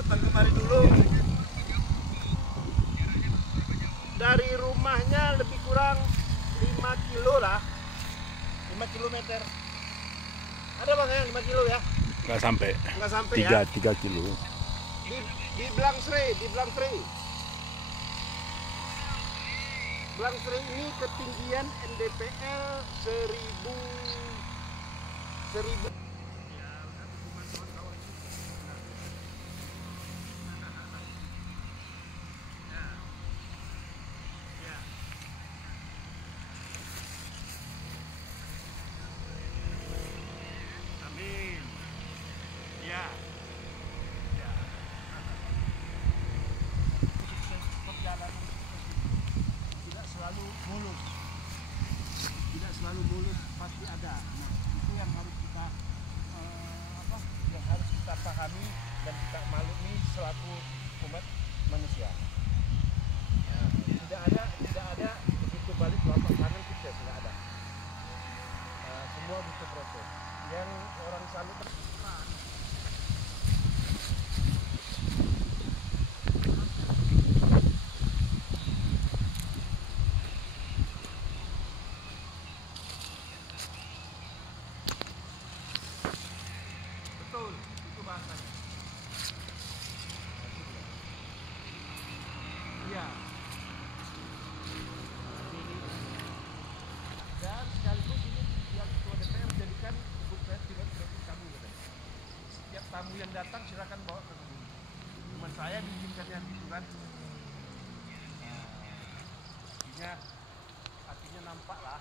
Datang kemari dulu. Dari rumahnya lebih kurang 5 kilo lah. 5 kilometer. Ada bang ya 5 kilo ya? Nggak sampai. Nggak sampai 3 kilo. Di Blangsri, di Blangsri. Blangsri ini ketinggian NDPL 1000. Amin. Ya. Ya. Perjalanan tidak selalu mulus. Tidak selalu mulus, pasti ada. Nah, itu yang harus kita yang harus kita pahami dan kita maklumi selaku umat manusia. Tidak ada begitu balik telapak tangan sukses, nggak ada. Semua butuh proses. Yang orang salut betul, itu bahasanya. Iya. Dan sekaligus ini yang ketua DPR jadikan bukan tidak seperti tamu katanya. Setiap tamu yang datang silakan bawa ke kebun. Cuma saya diizinkannya gitu kan. Artinya nampak lah.